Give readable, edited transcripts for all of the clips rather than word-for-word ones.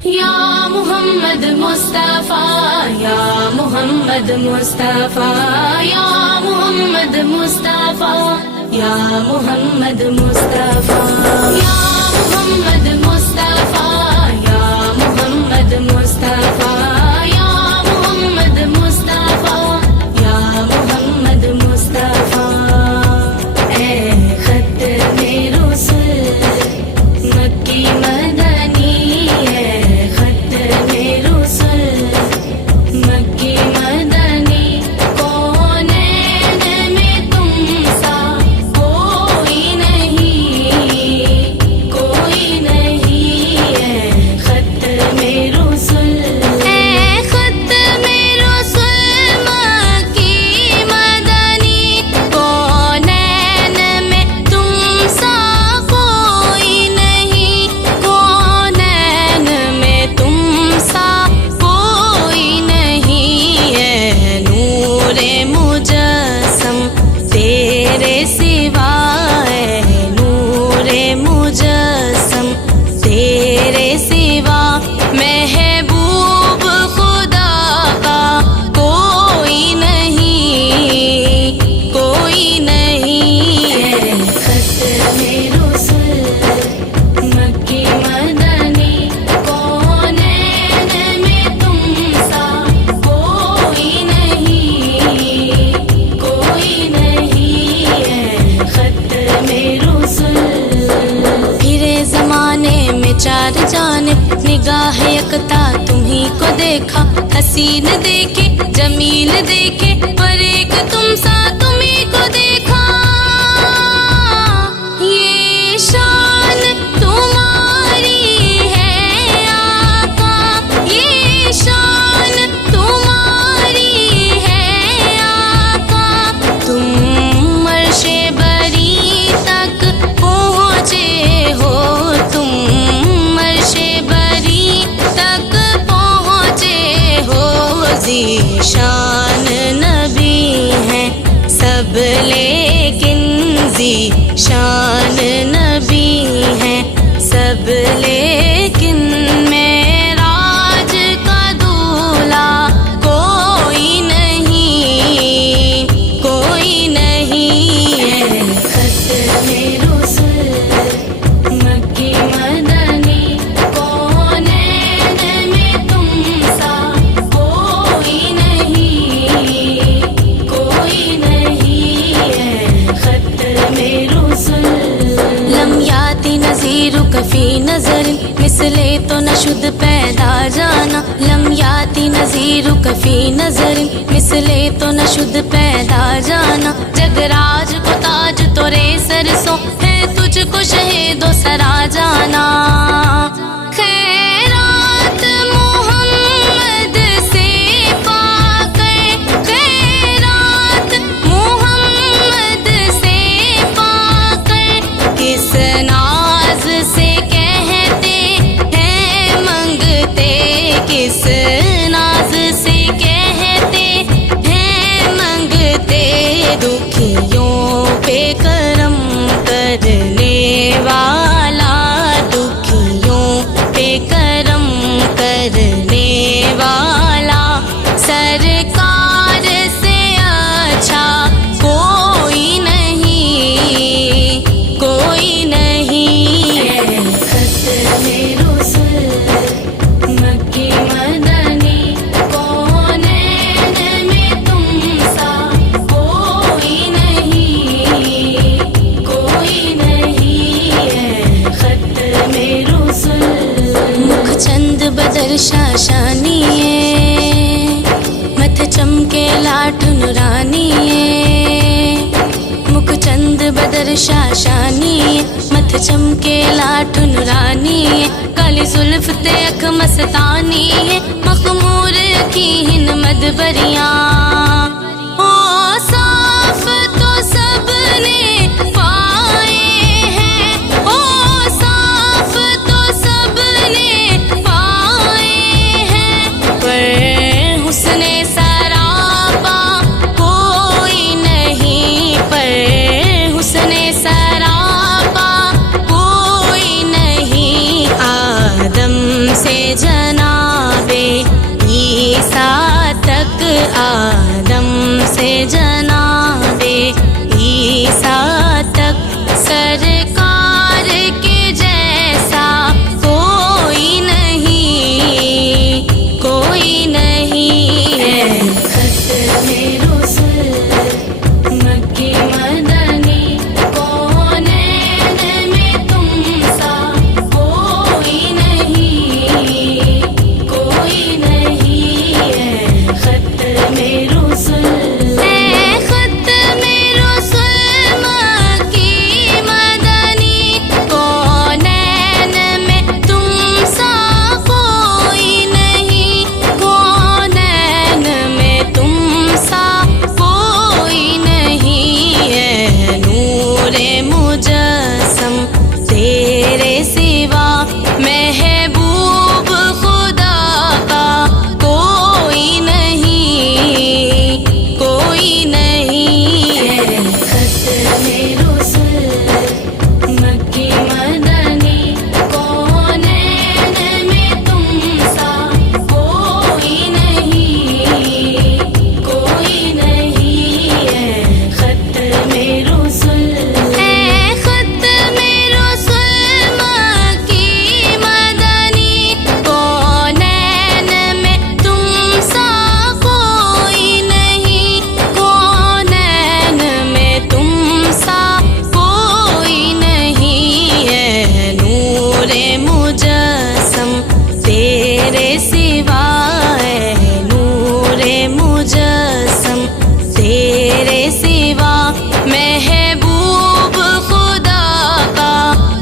یا محمد مصطفیٰ یا محمد مصطفیٰ یا محمد مصطفیٰ یا محمد مصطفیٰ یا محمد مصطفیٰ یا محمد مصطفیٰ یا محمد مصطفیٰ یا محمد مصطفیٰ اے ختم رسول مکی مدنی چار جانب نگاہ یکتا تمہیں کو دیکھا، حسین دیکھے جمیل دیکھے پر ایک تم سا تمہیں کو دیکھا، یہ شان تمہاری ہے آقا، یہ شان تمہاری ہے آقا، تم عرش بری تک پہنچے ہو، تم شان نبی ہیں سب لیکن شان نبی ہیں سب لیکن معراج کا دولہا کوئی نہیں، کوئی نہیں ہے، ختم رسول مکی مدنی کونین میں تم سا کوئی نہیں، کوئی نہیں ہے، ختم رسول لم یاتی نظیرک فی نظر مثلے تو نشد پیدا جانا، لم یاتی نظیرک فی نظر مثلے تو نشد پیدا جانا، جگراج کو تاج تورے سرسوں ہے تجھ کو شہید و سرا جانا، خیرات محمد سے پا کر، خیرات محمد سے پا کر، کس ناز سے کہتے ہیں منگتے، کس ناز سے کہتے ہیں منگتے، دکھیوں پہ کرم کرنے والا، دکھیوں پہ کرم کرنے والا، سرکار سے اچھا کوئی نہیں، کوئی نہیں ہے، ختم رسول مکی مدنی کونین میں تم سا کوئی نہیں، کوئی نہیں ہے، ختم رسول مکھ چند بدر شاشانی ہے، متھ چمکے لاٹھ نورانی ہے، مکھ چند بدر شاشانی ہے، متھ چمکے لاٹھ نورانی ہے، کالی زلف تے اکھ مستانی ہے، مخمور کی ہن مدبریاں، صاف تو سب نے پائے ہیں، صاف تو سب نے پائے ہیں، پر حسن سراپا کوئی نہیں، پر حسن سراپا کوئی نہیں، آدم سے جناب عیسیٰ تک، آدم سے جناب عیسیٰ تک، سرکار کے جیسا کوئی نہیں، کوئی نہیں ہے۔ ختم رسل مکی مدنی، کونین میں تم سا کوئی نہیں، کوئی نہیں ہے۔ ختم رسل اے ختم رسل مکی مدنی، کونین میں تم سا کوئی نہیں، کونین میں تم سا کوئی نہیں ہے۔ نور مجسم تیرے سوا، محبوب خدا کا کوئی نہیں، کوئی نہیں ہے۔ ختم رسل مکی مدنی، کونین میں تم سا کوئی نہیں، کوئی نہیں ہے۔ ختم رسل اے ختم رسل مکی مدنی، کونین میں تم سا کوئی نہیں، کونین میں تم سا کوئی نہیں ہے۔ نور مجسم تیرے سوا ہے، نور مجسم تیرے سوا، محبوب خدا کا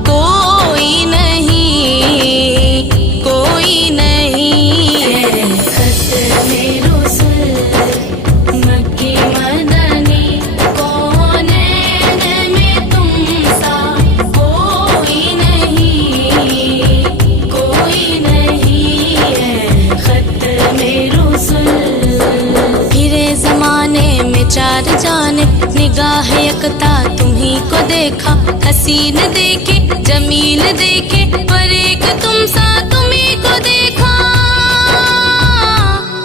کوئی نہیں، کوئی نہیں ہے۔ ختم رسل مکی مدنی، کونین میں تم سا کوئی نہیں، کوئی نہیں ہے۔ ختم رسل پھرے زمانے میں چار جانب، نگاہ یکتا تمہیں کو دیکھا، حسین دیکھے جمیل دیکھے، پر ایک تم سا تمہیں کو دیکھا۔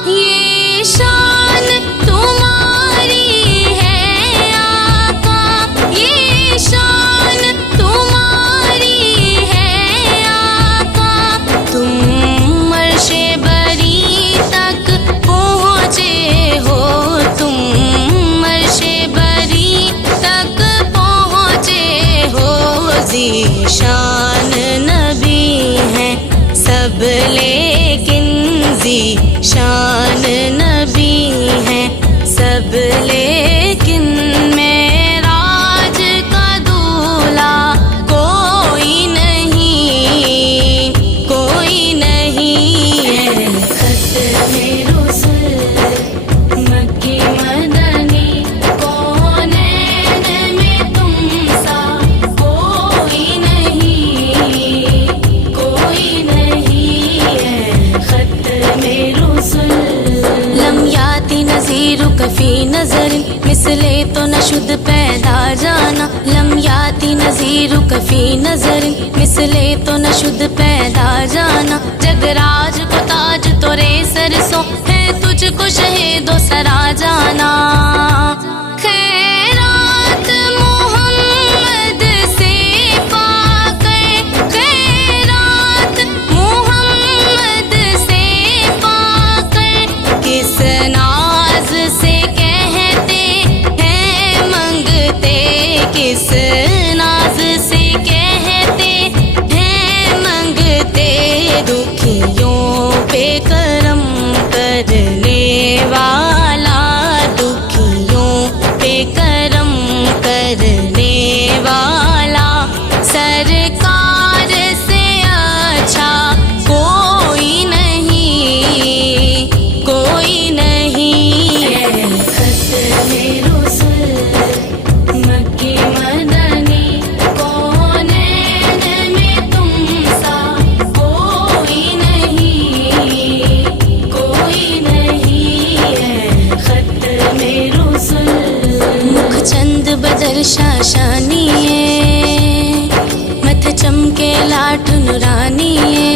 یہ شان تمہاری ہے آقا، یہ شان تمہاری ہے آقا، تم عرش بری تک پہنچے ہو، تم عرش بری تک پہنچے ہو۔ ذیشان نبی ہیں سب لیکن ذیشان نبی ہیں سب لیکن، معراج کا دولہا کوئی نہیں، کوئی نہیں ہے۔ ختم رسل مکی مدنی، کونین میں تم سا کوئی نہیں، کوئی نہیں ہے۔ ختم رسل لم یاتی نظیر کفی نظر، مثل تو نشد پیدا جانا، لم یاتی نظیر کفی نظر، مثل تو نشد پیدا جانا۔ جگراج کو تاج تورے سرسوں ہے، تجھ کو شہید و سرا جانا۔ خیرات محمد سے پا کر، خیرات محمد سے پا کر، کس ناز سے کہتے ہیں منگتے، کس ناز سے کہتے ہیں منگتے، دکھیوں پہ کرم کرنے والا، دکھیوں پہ کرم کرنے والا، سرکار سے اچھا کوئی نہیں، کوئی نہیں ہے۔ ختم رسل مکی مدنی، کونین میں تم سا کوئی نہیں، کوئی نہیں ہے۔ ختم رسل مکھ چند بدر شاشانی ہے، متھ چمکے لاٹھ نورانی ہے،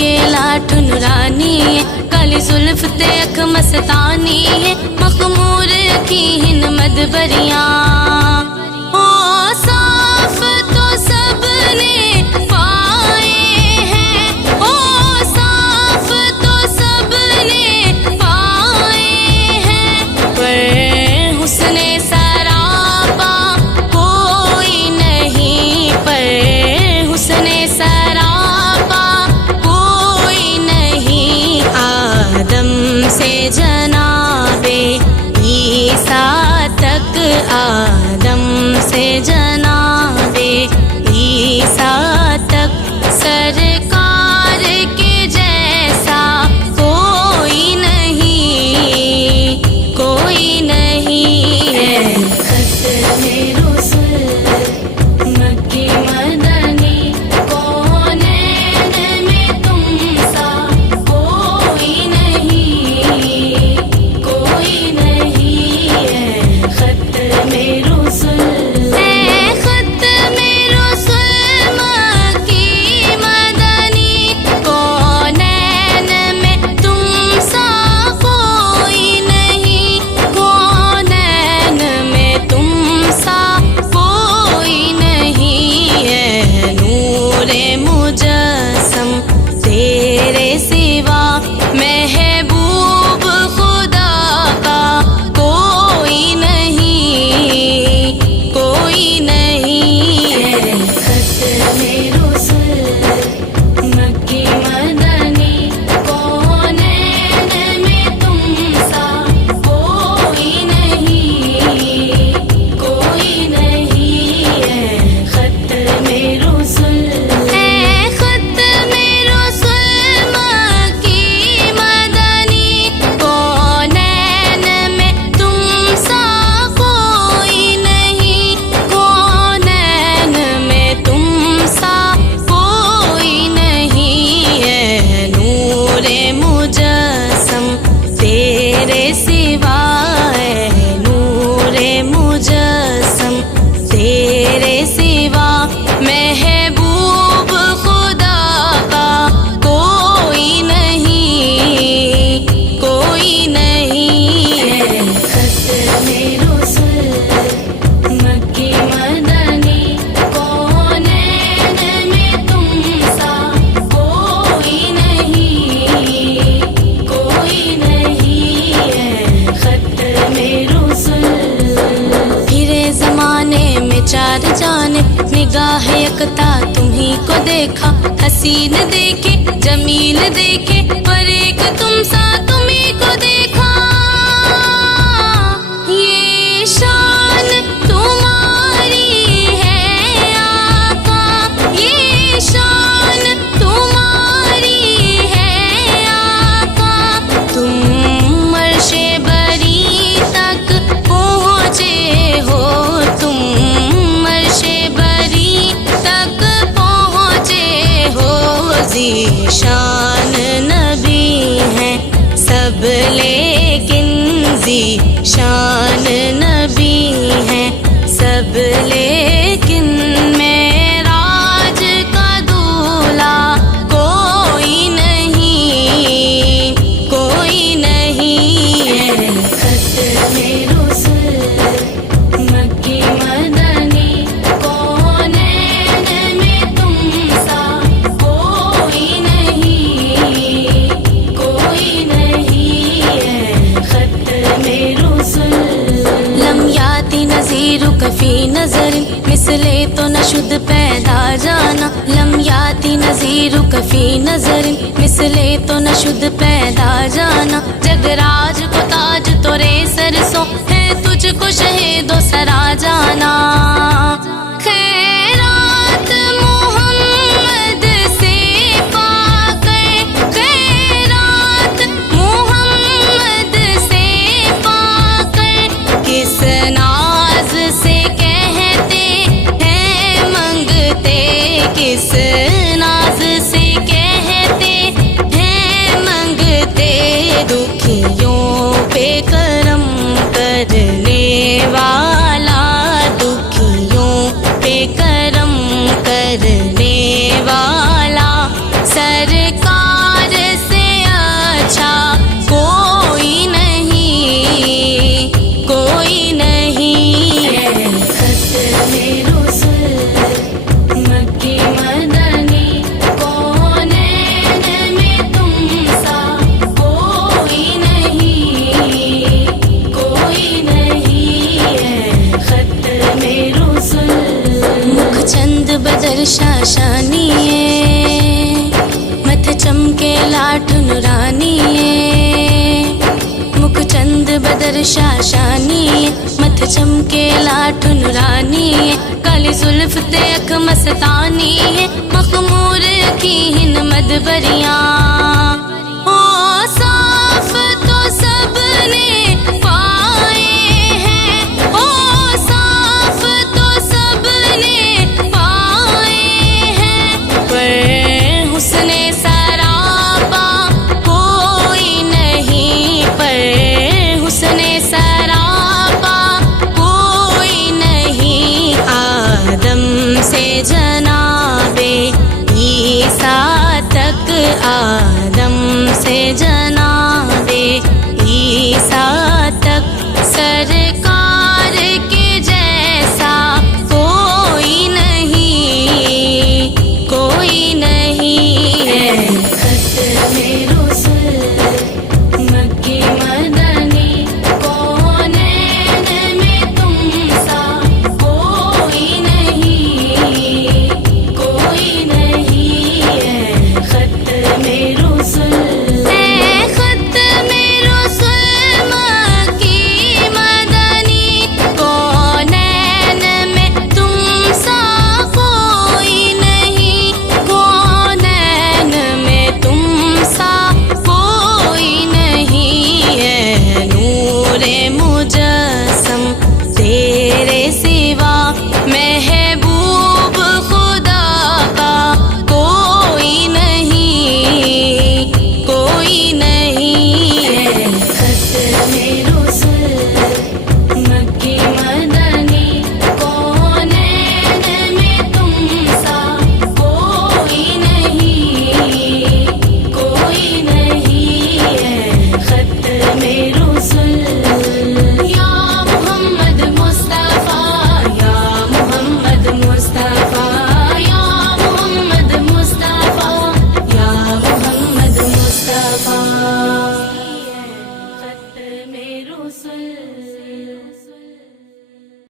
کے لاٹھ نورانی ہے، کالی زلف تے اکھ مستانی ہے، مخمور کی ہن مدبریاں او صاف تو سب نے پائے ہیں، او صاف تو سب نے پائے ہیں، پر حسن سراپا کوئی نہیں، پر حسن سراپا کوئی نہیں، آدم سے جناب عیسیٰ تک، آدم سے جناب عیسیٰ تک، سرکار کے جیسا کوئی نہیں، کوئی نہیں ہے، ختم رسول مکی مدنی، کونین میں تم سا کوئی نہیں، کوئی نہیں ہے، ختم رسول ہے، ختم رسول مکی مدنی، کونین میں تم سا کوئی نہیں، کونین میں تم سا کوئی نہیں ہے، نور مجسم تیرے سوا، محبوب خدا کا کوئی نہیں، کوئی نہیں ہے، ختم رسول مکی مدنی، کونین میں تم سا کوئی نہیں، کوئی نہیں ہے، ختم رسول ہے، ختم رسول مکی مدنی، کونین میں تم سا کوئی نہیں، کونین میں تم سا کوئی نہیں ہے، نور مجسم تیرے سوا ہے، نور مجسم تیرے سوا، محبوب خدا کا کوئی نہیں، کوئی نہیں ہے، ختم رسول مکی مدنی، کونین میں تم سا کوئی نہیں، کوئی نہیں ہے، ختم رسول، پھرے زمانے میں چار جانے، نگاہ یکتا تمہیں کو دیکھا، حسین دیکھے جمیل دیکھے، پر ایک تم سا تمہیں کو دیکھا، یہ شان تمہاری ہے آقا، یہ شان تمہاری ہے آقا، تم عرش بری تک پہنچے ہو، تم عرش بری تک پہنچے ہو، ذیشان نبی ہیں سب لیکن ذیشان نبی ہیں سب لیکن، معراج کا دولہا کوئی نہیں، کوئی نہیں ہے، ختم رسول مکی مدنی، کونین میں تم سا کوئی نہیں، کوئی نہیں ہے، ختم رسول، لم یاتی نظیرک فی نظر، مثلے تو نہ شد پیدا جانا، لم یاتی نظیرک فی نظر، مثلے تو نہ شد پیدا جانا، جگراج کو تاج تورے سر سو ہے، تجھ کو شہید و سرا جانا، خیرات محمد سے پا کر، خیرات محمد سے پا کر، کس ناز سے کہتے ہیں منگتے، کس ناز سے کہتے ہیں منگتے، دکھیوں پہ کرم کرنے والا، دکھیوں پہ کرم کرنے والا، سرکار بدر شاشانی مت چمکے لاٹھ نورانی مکھ چند بدر شاشانی مت چمکے لاٹھ نورانی کالی زلف تے اکھ مستانی مخمور کی ہن مدبریاں او صاف تو سب نے